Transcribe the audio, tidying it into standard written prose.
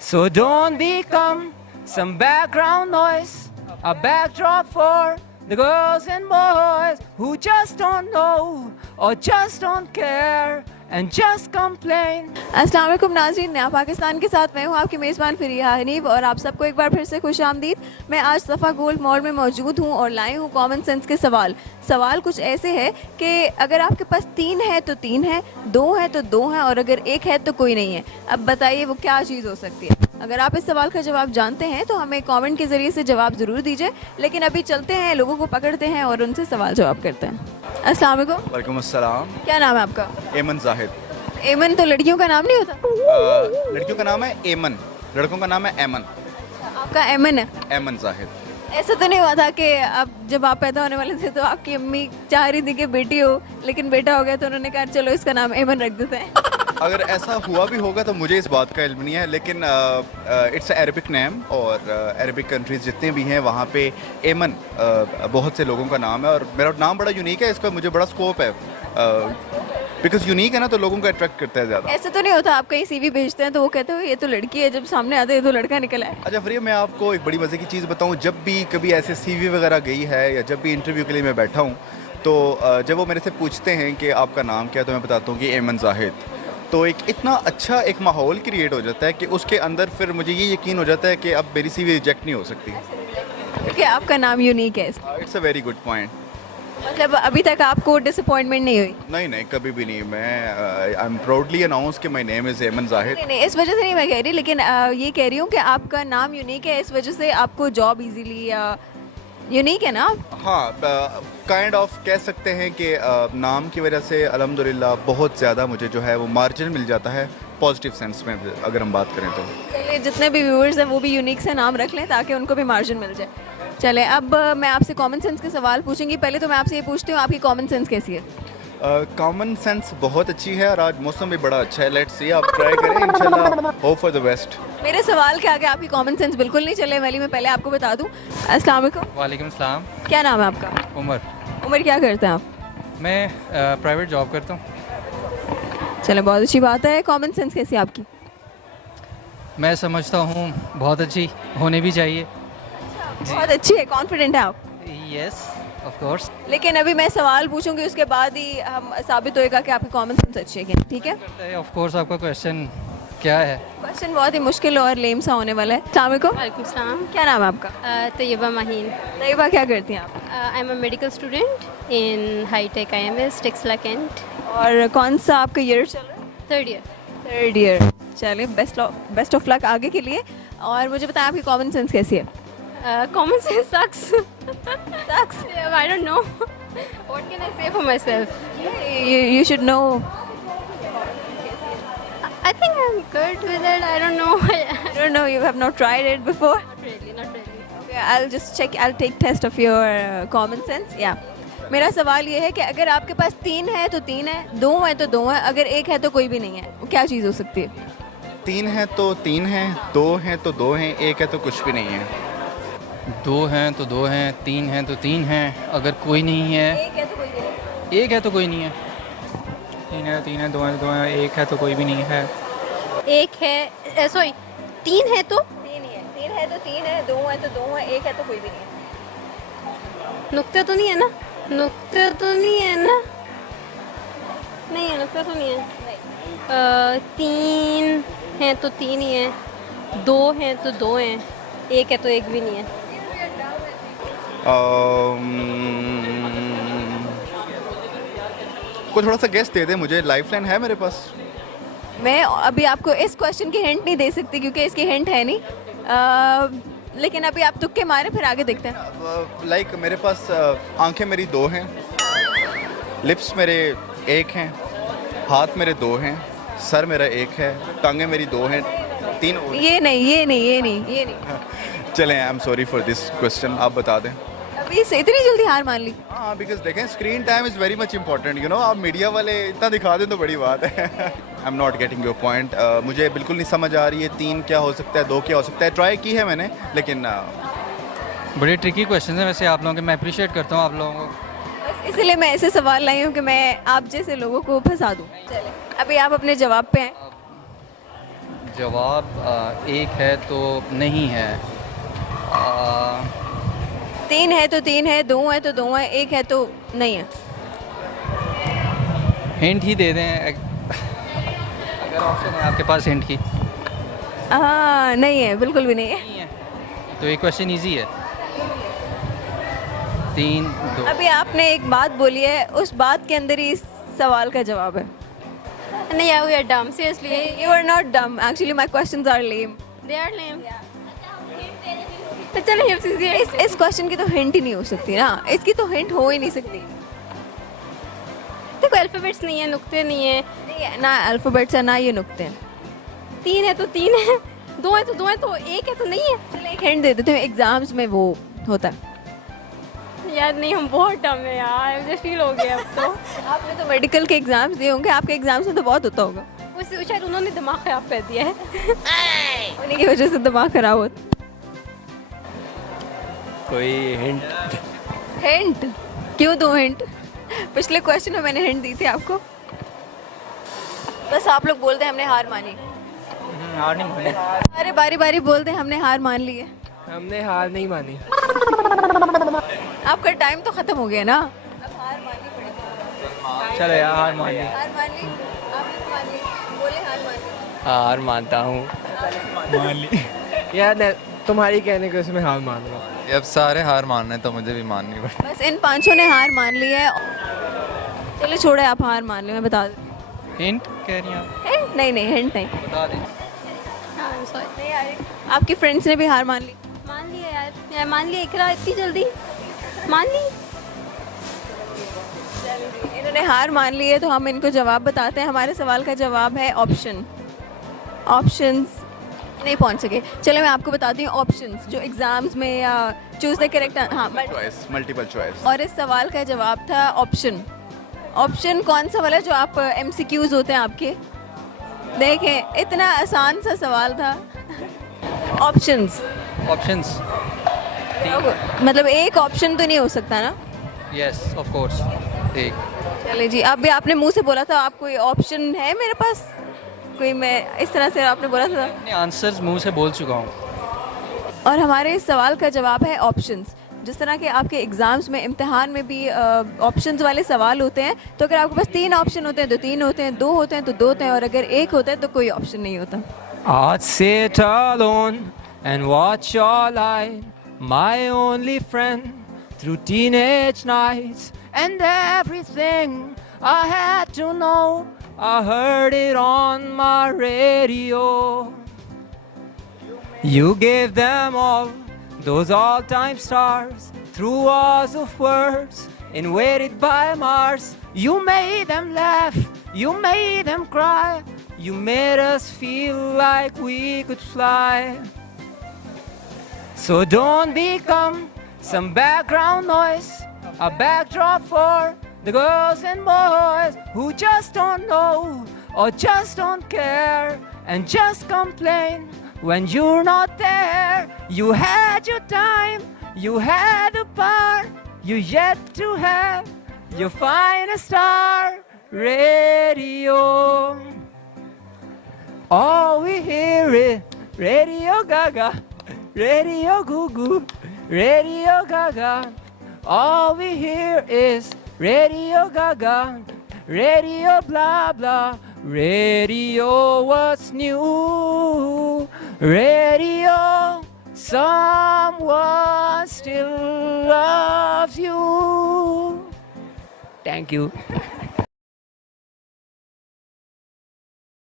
So don't become some background noise, a backdrop for the girls and boys who just don't know or just don't care and just complain. अस्सलाम वालेकुम नाज़रीन, नया पाकिस्तान के साथ मैं हूँ आपकी मेज़बान फ़रिया हनीफ और आप सबको एक बार फिर से खुश आमदीद। मैं आज सफ़ा गोल्ड मॉल में मौजूद हूँ और लाई हूँ कॉमन सेंस के सवाल कुछ ऐसे है कि अगर आपके पास 3 है तो 3 है, 2 है तो 2 है और अगर 1 है तो कोई नहीं है। अब बताइए वो क्या चीज़ हो सकती है। अगर आप इस सवाल का जवाब जानते हैं तो हमें कमेंट के ज़रिए से जवाब ज़रूर दीजिए, लेकिन अभी चलते हैं, लोगों को पकड़ते हैं और उनसे सवाल जवाब करते हैं। अस्सलाम वालेकुम। वालेकुम अस्सलाम। क्या नाम है आपका? एमन जाहिद। एमन तो लड़कियों का नाम नहीं होता? लड़कियों का नाम है एमन, लड़कों का नाम है एमन। आपका एमन है? एमन जाहिद। ऐसा तो नहीं हुआ था कि अब जब आप पैदा होने वाले थे तो आपकी अम्मी चाह रही थी कि बेटी हो, लेकिन बेटा हो गया तो उन्होंने कहा चलो इसका नाम एमन रख देते हैं? अगर ऐसा हुआ भी होगा तो मुझे इस बात का इल्म नहीं है, लेकिन इट्स अरबिक नेम और अरबिक कंट्रीज जितने भी हैं वहाँ पे एमन बहुत से लोगों का नाम है और मेरा नाम बड़ा यूनिक है, इसका मुझे बड़ा स्कोप है बिकॉज यूनिक है ना, तो लोगों को अट्रैक्ट करता है ज़्यादा। ऐसा तो नहीं होता आप कहीं सीवी भेजते हैं तो वो कहते हो ये तो लड़की है, जब सामने आते हैं तो लड़का निकला है? अच्छा फ्री, मैं आपको एक बड़ी मज़े की चीज़ बताऊँ, जब भी कभी ऐसे सीवी वगैरह गई है या जब भी इंटरव्यू के लिए मैं बैठा हूँ तो जब वो मेरे से पूछते हैं कि आपका नाम क्या है तो मैं बताता हूँ कि एमन जाहिद, तो एक इतना अच्छा एक माहौल क्रिएट हो जाता है कि उसके अंदर फिर मुझे ये यकीन हो जाता है कि अब मेरी सीवी रिजेक्ट नहीं हो सकती, क्योंकि आपका नाम यूनिक है। It's a very good point. मतलब अभी तक आपको डिसअपॉइंटमेंट नहीं हुई? नहीं कभी भी नहीं। मैं आई एम प्राउडली अनाउंस कि माय नेम इज़ एमन जाहिद। नहीं, इस वजह से नहीं मैं कह रही, लेकिन ये कह रही हूँ कि आपका नाम यूनिक है, इस वजह से आपको जॉब इजीली या यूनिक है ना? हाँ, काइंड ऑफ कह सकते हैं कि नाम की वजह से अल्हम्दुलिल्लाह बहुत ज़्यादा मुझे जो है वो मार्जिन मिल जाता है पॉजिटिव सेंस में अगर हम बात करें तो। चलिए, जितने भी व्यूअर्स हैं वो भी यूनिक से नाम रख लें ताकि उनको भी मार्जिन मिल जाए। चले, अब मैं आपसे कॉमन सेंस के सवाल पूछूंगी। पहले तो मैं आपसे ये पूछती हूँ, आपकी कॉमन सेंस कैसी है? कॉमन सेंस बहुत अच्छी है और आज मौसम भी बड़ा अच्छा है। लेट्स सी, आप ट्राई करें, इंशाल्लाह होप फॉर द बेस्ट। मेरे सवाल के आगे आपकी कॉमन सेंस बिल्कुल नहीं चलने वाली, मैं पहले आपको बता दूं। अस्सलाम वालेकुम। वालेकुम सलाम। क्या नाम है आपका? उमर। उमर, क्या करते हैं आप? मैं प्राइवेट जॉब करता हूँ। चले, बहुत अच्छी बात है। कॉमन सेंस कैसी है आपकी? मैं समझता हूँ बहुत अच्छी होनी भी चाहिए। बहुत अच्छी है, कॉन्फिडेंट है आप? Yes of course. लेकिन अभी मैं सवाल पूछूंगी, उसके बाद ही हम साबित होएगा कि आपकी कॉमन सेंस अच्छी है कि नहीं, ठीक है? Of course. आपका क्वेश्चन क्या है? क्वेश्चन बहुत ही मुश्किल और लेम सा होने वाला है। अस्सलाम वालेकुम। वालेकुम सलाम। क्या नाम है आपका? तैयबा माहीन। तैयबा, क्या करती हैं आप? I am a medical student in hi-tech IMS Taxila cantt. और कौन सा आपका ईयर चल रहा है? Third year. Third year. चलिए, बेस्ट ऑफ लक आगे के लिए। और मुझे बताएं आपकी कॉमन सेंस कैसी है? Common sense sucks. Sucks, I don't know what can I say for myself. You should know. I think I am good with it, I don't know. I don't know, you have not tried it before? not really. Okay, I'll just check, I'll take test of your common sense. Yeah. मेरा सवाल ये है कि अगर आपके पास 3 है तो 3 है, 2 है तो 2 है, अगर 1 है तो कोई भी नहीं है, वो क्या चीज़ हो सकती है? 3 है तो 3 है, 2 है तो 2 है, 1 है तो कुछ भी नहीं है। 2 हैं तो 2 हैं, 3 हैं तो 3 हैं, अगर कोई नहीं है। 1 है तो कोई भी नहीं। 1 है तो कोई नहीं है। 3 है तो 3 है, 2 है तो 2 है, 1 है तो कोई भी नहीं है। एक है, सॉरी, 3 है तो 3 ही है। 3 है तो 3 है, 2 है तो 2 है, 1 है तो कोई भी नहीं है। नुक्ते तो नहीं है ना? नुक्ते तो नहीं है ना? नहीं है, नुक्ता तो नहीं है। 3 है तो 3 ही है, 2 है तो 2 हैं, 1 है तो 1 भी नहीं है। कोई थोड़ा सा गेस दे दे मुझे, लाइफलाइन है मेरे पास। मैं अभी आपको इस क्वेश्चन की हिंट नहीं दे सकती क्योंकि इसकी हिंट है नहीं, लेकिन अभी आप तुक्के मारे, फिर आगे देखते हैं। लाइक मेरे पास आंखें मेरी 2 हैं, लिप्स मेरे 1 हैं, हाथ मेरे 2 हैं, सर मेरा 1 है, टांगें मेरी 2 हैं, 3 और। ये नहीं। चलें, I am sorry for this question, आप बता दें। अभी से इतनी जल्दी हार मान ली? हाँ, बिकॉज देखें, screen time is very much important, you know. आप मीडिया वाले इतना दिखा दें तो बड़ी बात है। I am not getting your point. मुझे बिल्कुल नहीं समझ आ रही है 3 क्या हो सकता है, 2 क्या हो सकता है। ट्राई की है मैंने, लेकिन बड़े ट्रिकी क्वेश्चन हैं वैसे आप लोगों के। मैं अप्रिशिएट करता हूँ आप लोगों को। बस इसलिए मैं ऐसे सवाल लाई हूँ कि मैं आप जैसे लोगों को फंसा दूँ। चले, अभी आप अपने जवाब पे हैं। जवाब एक है तो नहीं है। 3 है तो 3 है, 2 है तो 2 है, 1 है तो नहीं है। हिंट ही दे दें अगर ऑप्शन है आपके पास हिंट की। नहीं है, बिल्कुल भी नहीं है। नहीं है तो ये क्वेश्चन इजी है। 3 2 अभी आपने एक बात बोली है, उस बात के अंदर ही इस सवाल का जवाब है। नहीं यार, we are dumb seriously. You are not dumb. Actually, my questions are lame. They are lame. तो चलो हिंट दीजिए। इस क्वेश्चन की तो हिंट ही नहीं हो सकती ना, इसकी तो हिंट हो ही नहीं सकती। देखो अल्फाबेट्स नहीं है, नुक्ते नहीं है। नहीं है, ना अल्फाबेट्स है ना ये नुक्ते हैं। 3 है तो 3 है, 2 है तो 2 है, तो 1 है तो नहीं है। चलो एक हिंट दे देते हैं, एग्जाम्स में वो होता है। यार नहीं, हम बहुत डम है यार, मुझे फील हो गया अब तो। आपने तो मेडिकल के एग्जाम्स दिए होंगे, आपके एग्जाम्स में तो बहुत होता होगा। उससे शायद उन्होंने दिमाग खराब कर दिया है। उन्हीं की वजह से दिमाग खराब होता। कोई हिंट? हिंट क्यों दूं हिंट? पिछले क्वेश्चन में मैंने हिंट दी थी आपको। बस आप लोग बोलते हैं हमने हार मानी। हार नहीं मानी। अरे बारी बारी बोलते हैं हमने हार मान ली है। हमने हार नहीं मानी। आपका टाइम तो खत्म हो गया ना, अब हार माननी पड़ेगी। चलो यार हार मान ली। हार मान ली, आपने तो मान ली, बोले हार मान ली। हार मानता हूँ। मान ली यार, तुम्हारी कहने के उसमें हार मान लो। अब सारे हार मान रहे हैं तो मुझे भी माननी पड़ेगी। बस इन पांचों ने हार मान ली है। चलिए छोड़े, आप हार मान ली, मैं बता देती हिंट कह रही हैं आप? हूँ। हिंट नहीं, नहीं हिंट नहीं। बता दें। हाँ, I'm sorry। नहीं यार, आपकी फ्रेंड्स ने भी हार मान ली। मान लिया यार मान लिया। इकरा इतनी जल्दी मान ली। इन्होंने हार मान ली है तो हम इनको जवाब बताते हैं। हमारे सवाल का जवाब है ऑप्शन। ऑप्शंस नहीं पहुंच सके। चलो मैं आपको बताती हूँ ऑप्शंस जो एग्जाम्स में या चूज द करेक्ट। हाँ, चॉइस, मल्टीपल चॉइस। और इस सवाल का जवाब था ऑप्शन। ऑप्शन कौन सा वाला जो आप MCQs होते हैं आपके? देखें, इतना आसान सा सवाल था। ऑप्शंस ऑप्शंस मतलब एक ऑप्शन तो नहीं हो सकता ना। Yes of course. एक चलिए जी, अब भी आपने मुंह से बोला था, आप कोई ऑप्शन है मेरे पास कोई? मैं इस तरह से आपने बोला था। अपने आंसर्स मुंह से बोल चुका हूँ। और हमारे इस सवाल का जवाब है ऑप्शंस। जिस तरह के आपके एग्जाम्स में, इम्तिहान में भी ऑप्शंस वाले सवाल होते हैं, तो अगर आपके पास 3 ऑप्शन होते हैं तो 3 होते हैं, 2 होते हैं तो 2 होते हैं, और अगर 1 होता है तो कोई ऑप्शन नहीं होता। I'd sit alone and watch your light, my only friend through teenage nights, and everything I had to know, I heard it on my radio. You gave them all those all-time stars through walls of words invaded by Mars. You made them laugh, you made them cry, you made us feel like we could fly. So don't become some background noise, a backdrop for the girls and boys who just don't know or just don't care and just complain when you're not there. You had your time, you had the power, you yet to have your finest star radio. All we hear is Radio Gaga, Radio Goo Goo, Radio Gaga. All we hear is Radio Gaga, Radio blah blah, Radio what's new, Radio someone still loves you. Thank you.